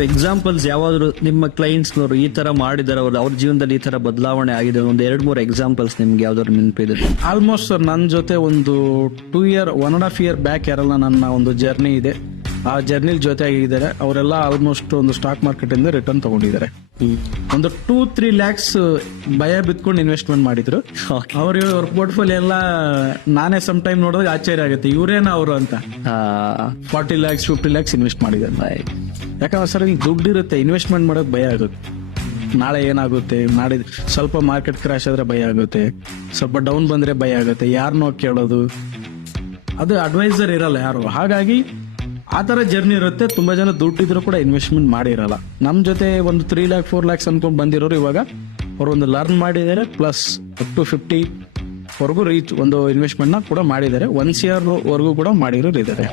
Examples ಯಾವಾದ್ರು ನಿಮ್ಮ ಕ್ಲೈಂಟ್ಸ್ನವರು ಈ ತರ ಮಾಡಿದಾರೆ, ಅವ್ರ ಜೀವನದಲ್ಲಿ ಈ ತರ ಬದಲಾವಣೆ ಆಗಿದೆ, ಒಂದು 2-3 ಎಕ್ಸಾಂಪಲ್ಸ್ ನಿಮ್ಗೆ ಯಾವ್ದಾದ್ರು ನೆನಪಿದೆ? ಆಲ್ಮೋಸ್ಟ್ ನನ್ನ ಜೊತೆ ಒಂದು 1.5 year ಬ್ಯಾಕ್ ಯಾರೆಲ್ಲ ನನ್ನ ಒಂದು ಜರ್ನಿ ಇದೆ, ಆ ಜರ್ನಿಲ್ ಜೊತೆ ಆಗಿದ್ದಾರೆ ಅವರೆಲ್ಲ ಆಲ್ಮೋಸ್ಟ್ ಒಂದು ಸ್ಟಾಕ್ ಮಾರ್ಕೆಟ್ ಇಂದ ರಿಟರ್ನ್ ತಗೊಂಡಿದ್ದಾರೆ. ಒಂದು 2-3 lakhs ಭಯ ಬಿತ್ಕೊಂಡು ಇನ್ವೆಸ್ಟ್ಮೆಂಟ್ ಮಾಡಿದ್ರು. ಅವ್ರ ಪೋರ್ಟ್ಫೋಲಿಯೋ ಎಲ್ಲ ನಾನೇ ಸಮ್ ಟೈಮ್ ನೋಡಿದಾಗ ಆಶ್ಚರ್ಯ ಆಗುತ್ತೆ, ಇವ್ರೇನ ಅವರು ಅಂತ. 40 lakhs 50 lakhs ಇನ್ವೆಸ್ಟ್ ಮಾಡಿದ್ದಾರೆ. ಯಾಕಂದ್ರೆ ಸರ್ ಈಗ ದುಡ್ಡು ಇರುತ್ತೆ, ಇನ್ವೆಸ್ಟ್ಮೆಂಟ್ ಮಾಡೋದು ಭಯ ಆಗುತ್ತೆ. ನಾಳೆ ಏನಾಗುತ್ತೆ, ನಾಳೆ ಸ್ವಲ್ಪ ಮಾರ್ಕೆಟ್ ಕ್ರಾಶ್ ಆದ್ರೆ ಭಯ ಆಗುತ್ತೆ, ಸ್ವಲ್ಪ ಡೌನ್ ಬಂದ್ರೆ ಭಯ ಆಗುತ್ತೆ, ಯಾರನ್ನೋ ಕೇಳೋದು, ಅದು ಅಡ್ವೈಸರ್ ಇರಲ್ಲ ಯಾರು. ಹಾಗಾಗಿ ಆ ತರ ಜರ್ನಿ ಇರುತ್ತೆ. ತುಂಬಾ ಜನ ದುಡ್ಡಿದ್ರು ಕೂಡ ಇನ್ವೆಸ್ಟ್ಮೆಂಟ್ ಮಾಡಿರಲ್ಲ. ನಮ್ ಜೊತೆ ಒಂದು 3 lakh 4 lakhs ಅನ್ಕೊಂಡ್ ಬಂದಿರೋರು ಇವಾಗ ಅವ್ರೊಂದು ಲರ್ನ್ ಮಾಡಿದ್ದಾರೆ, ಪ್ಲಸ್ ಅಪ್ ಟು 50 ವರೆಗೂ ರೀಚ್ ಒಂದು ಇನ್ವೆಸ್ಟ್ಮೆಂಟ್ ನ ಕೂಡ ಮಾಡಿದ್ದಾರೆ. 1 year ವರೆಗೂ ಕೂಡ ಮಾಡಿರೋರು ಇದ್ದಾರೆ.